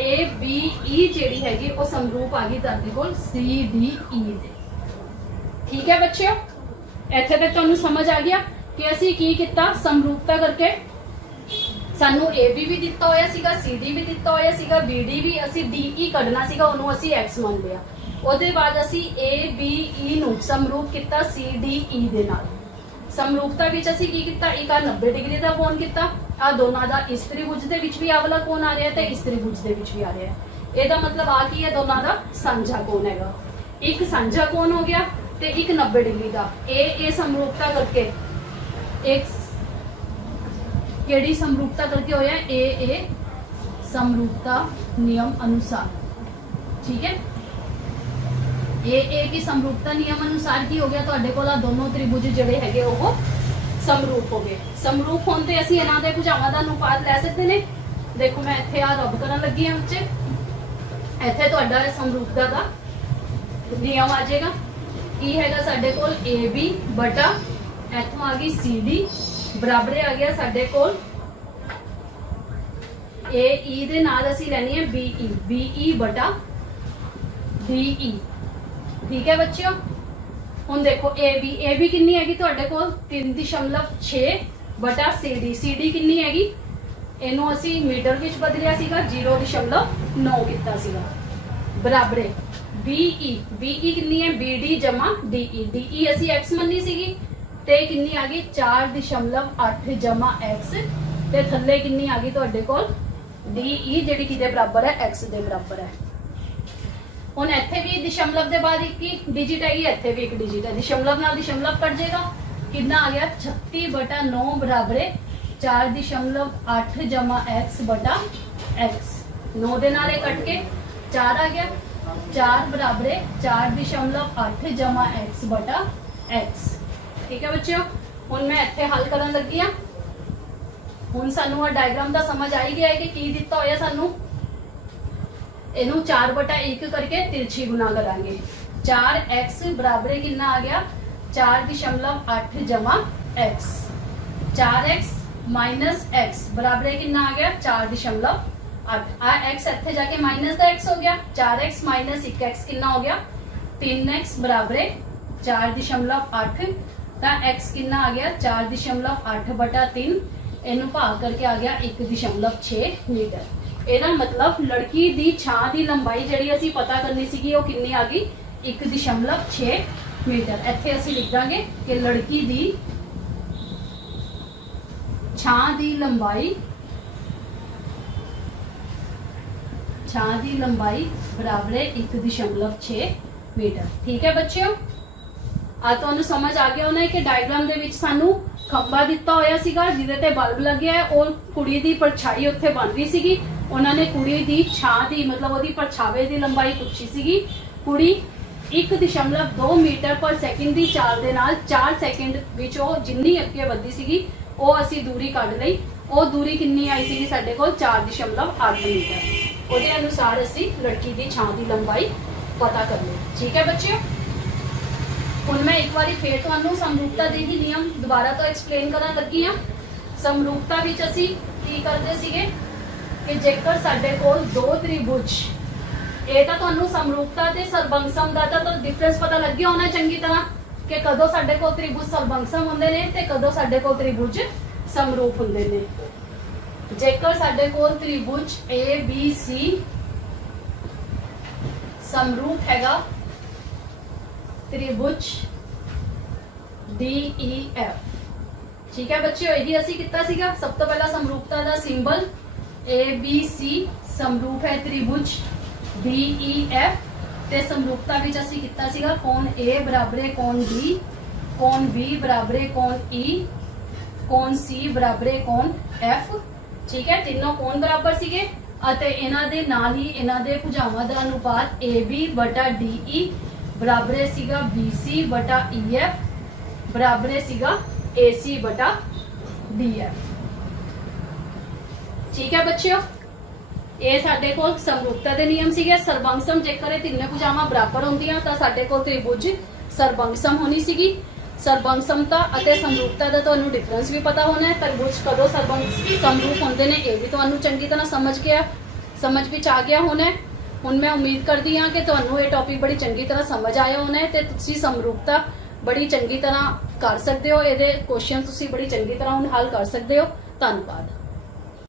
ABE ਜਿਹੜੀ ਹੈਗੀ ਉਹ ਸਮਰੂਪ ਆ ਗਈ ਤੁਹਾਡੇ ਕੋਲ CDE ਦੇ। ਠੀਕ ਹੈ ਬੱਚਿਓ, ਇੱਥੇ ਤੱਕ ਤੁਹਾਨੂੰ ਸਮਝ ਆ ਗਿਆ ਕਿ ਅਸੀਂ ਕੀ ਕੀਤਾ। ਸਮਰੂਪਤਾ ਕਰਕੇ ਸਾਨੂੰ AB ਵੀ ਦਿੱਤਾ ਹੋਇਆ ਸੀਗਾ, CD ਵੀ ਦਿੱਤਾ ਹੋਇਆ ਸੀਗਾ, BD ਵੀ ਅਸੀਂ DE ਕੱਢਣਾ ਸੀਗਾ, ਉਹਨੂੰ ਅਸੀਂ X ਮੰਨ ਲਿਆ। ਉਹਦੇ ਬਾਅਦ ਅਸੀਂ ABE ਨੂੰ ਸਮਰੂਪ ਕੀਤਾ CDE ਦੇ ਨਾਲ। ਸਮਰੂਪਤਾ ਵਿੱਚ ਅਸੀਂ ਕੀ ਕੀਤਾ, ਇੱਕ ਆ 90 ਡਿਗਰੀ ਦਾ ਕੋਣ ਕੀਤਾ, ਆ ਦੋਨਾਂ ਦਾ ਇਸ ਤ੍ਰਿਭੁਜ ਦੇ ਵਿੱਚ ਵੀ ਆ ਵਾਲਾ ਕੋਣ ਆ ਰਿਹਾ ਤੇ ਇਸ ਤ੍ਰਿਭੁਜ ਦੇ ਵਿੱਚ ਵੀ ਆ ਰਿਹਾ। ਇਹਦਾ ਮਤਲਬ ਆ ਕੀ ਹੈ, ਦੋਨਾਂ ਦਾ ਸਾਂਝਾ ਕੋਣ ਹੈਗਾ। ਇੱਕ ਸਾਂਝਾ ਕੋਣ ਹੋ ਗਿਆ ਤੇ ਇੱਕ 90 ਡਿਗਰੀ ਦਾ। ਇਹ ਸਮਰੂਪਤਾ ਕਰਕੇ ਇੱਕ ਕਿਹੜੀ ਸਮਰੂਪਤਾ ਕਰਕੇ ਹੋਇਆ, ਇਹ ਸਮਰੂਪਤਾ ਨਿयम अनुसार। ठीक है, ਇਹ की समरूपता नियम अनुसार की हो गया ਤੁਹਾਡੇ ਕੋਲ ਆ ਦੋਨੋਂ ਤ੍ਰਿਭੁਜ ਜਿਹੜੇ ਹੈਗੇ ਉਹ ਸਮਰੂਪ ਹੋ ਗਏ। ਸਮਰੂਪ ਹੋਣ ਤੇ ਅਸੀਂ ਇਹਨਾਂ ਦੇ ਭੁਜਾਵਾਂ ਦਾ ਅਨੁਪਾਤ ਲੈ ਸਕਦੇ ਨੇ। ਦੇਖੋ ਮੈਂ ਇੱਥੇ ਆ ਰੱਬ ਕਰਨ ਲੱਗੀ ਹਾਂ ਵਿੱਚ, ਇੱਥੇ ਤੁਹਾਡਾ ਸਮਰੂਪਤਾ ਦਾ ਨਿਯਮ ਆ ਜਾਏਗਾ। ਕੀ ਹੈਗਾ ਸਾਡੇ ਕੋਲ AB ਬਟਾ ਇੱਥੋਂ ਆ ਗਈ CD ਬਰਾਬਰ ਆ ਗਿਆ ਸਾਡੇ ਕੋਲ AE ਦੇ ਨਾਲ ਅਸੀਂ ਲੈਣੀ ਹੈ BE ਬਟਾ DE। ਠੀਕ ਹੈ ਬੱਚਿਓ, ਹੁਣ ਦੇਖੋ AB ਕਿੰਨੀ ਹੈਗੀ ਤੁਹਾਡੇ ਕੋਲ 3.6 ਬਟਾ CD ਕਿੰਨੀ ਹੈਗੀ, ਇਹਨੂੰ ਅਸੀਂ ਮੀਟਰ ਵਿੱਚ ਬਦਲਿਆ ਸੀਗਾ 0.9 ਕੀਤਾ ਸੀਗਾ ਬਰਾਬਰ BE ਕਿੰਨੀ ਹੈ BD ਜਮਾ DE ਅਸੀਂ X ਮੰਨੀ ਸੀਗੀ ਤੇ ਕਿੰਨੀ ਆ ਗਈ 4.8 ਜਮਾ X ਤੇ ਥੱਲੇ ਕਿੰਨੀ ਆ ਗਈ ਤੁਹਾਡੇ ਕੋਲ DE ਜਿਹੜੀ ਕਿਹਦੇ ਬਰਾਬਰ ਹੈ X ਦੇ ਬਰਾਬਰ ਹੈ। ਹੁਣ ਇੱਥੇ ਵੀ ਦਸ਼ਮਲਵ ਦੇ ਬਾਅਦ ਇੱਕ ਹੀ ਡਿਜਿਟ ਹੈਗੀ, ਇੱਥੇ ਵੀ ਇੱਕ ਡਿਜਿਟ ਹੈ, ਦਸ਼ਮਲਵ ਨਾਲ ਦਸ਼ਮਲਵ ਕੱਟ ਜਾਏਗਾ, ਕਿੰਨਾ ਆ ਗਿਆ 36/9 ਬਰਾਬਰ 4.8 ਜਮਾ X ਬਟਾ X। 9 ਦੇ ਨਾਲ ਇਹ ਕੱਟ ਕੇ 4 ਆ ਗਿਆ 4 बराबर 4.8 जमा x बटा x। ठीक है बच्चों, हुण मैं इत्थे हल करन लगी हां। हुण सानू आ डायग्राम दा समझ आई गया है कि की दित्ता होया सानू। इनू 4/1 करके तिरछी गुना करांगे। 4x बराबर कितना आ गया 4.8 जमा x। 4x माइनस x बराबर कितना आ गया 4.8। आ x इत्थे जाके माइनस का x हो गया। 4x माइनस 1x कितना हो गया 3x बराबर 4.8 का x कितना आ गया 4.8 बटा 3। इनू भाग करके आ गया 1.6 मीटर। ਇਹਦਾ मतलब लड़की दी छां दी लंबाई ਜਿਹੜੀ ਅਸੀਂ पता करनी ਸੀਗੀ ਉਹ ਕਿੰਨੀ ਆ ਗਈ 1.6 मीटर। ਇੱਥੇ ਅਸੀਂ ਲਿਖ ਦਾਂਗੇ ਕਿ लड़की दी छां दी लंबाई बराबर 1.6 मीटर। ठीक है बच्चों, आ तुहानू समझ आ गया होना है कि डायग्राम दे विच सानू खंबा दिता होया सीगा जिहदे ते बल्ब लग्या है और कुड़ी दी परछाई उत्थे बन रही सीगी। उन्होंने कुड़ी दी छां दी मतलब ओदी परछावे दी लंबाई पूछी सीगी। कुड़ी 1.2 मीटर पर सेकंड दी चाल दे नाल 4 सेकंड विच ओ जिन्नी अगे वधी सीगी ओ असी दूरी कढ लई। ओ दूरी किन्नी आई सीगी साडे कोल 4.8 मीटर। ओदे अनुसार असी लड़की दी छां दी लंबाई पता कर ली। ठीक है बच्चों, हुण मैं एक बार फिर तुहानू समरूपता दे ही नियम दोबारा तो एक्सप्लेन करन लगी हां। समरूपता विच असी की करदे सीगे कि जेकर साडे कोल दो त्रिभुज, ये तो तुहानू समरूपता ते सरबंगसम दा तो डिफरेंस पता लग गया होना चंगी तरह कि कदों साडे कोल त्रिभुज सरबंगसम हुंदे ने ते कदों साडे कोल त्रिभुज समरूप हुंदे ने। जेकर साडे कोल त्रिभुज ए बी सी समरूप हैगा त्रिभुज डी ई एफ। ठीक है बच्चों, यही असी कितना सीगा सब तो पहला समरूपता दा सिंबल ए बी सी समरूप है त्रिभुज डी ई एफ। ते समरूपता विच असी कितना सीगा कोण ए बराबर है कोण बी, कोण बी बराबर है कोण ई, कोण सी बराबर है कोण एफ। ठीक है, तीनों कोण बराबर सीगे अते इन्हां दे नाल ही इन्हां दे भुजावां दा अनुपात ए बी बटा डी ई बराबर सीगा बी सी बटा ई एफ बराबर सीगा ए सी बटा डी एफ। ठीक है बच्चों, ये साडे कोल समरूपता दे नियम सीगे। सरबंगसम जेकर ये तीनों भुजावां बराबर होंदियां तां साडे कोल त्रिभुज सरबंगसम होनी सीगी। सरबंगसमता अते समरूपता दा तुहानू डिफरेंस भी पता होना है। त्रिभुज कदों समरूप होंदे ने ये भी तुहानू चंगी तरह समझ विच आ गया होना है। हुण मैं उम्मीद करती हाँ कि तुहानू ये टॉपिक बड़ी चंगी तरह समझ आया होना है ते तुसी समरूपता बड़ी चंगी तरह कर सकते हो। ये क्वेश्चन तुसी बड़ी चंगी तरह हुण हल कर सकते हो। धन्यवाद।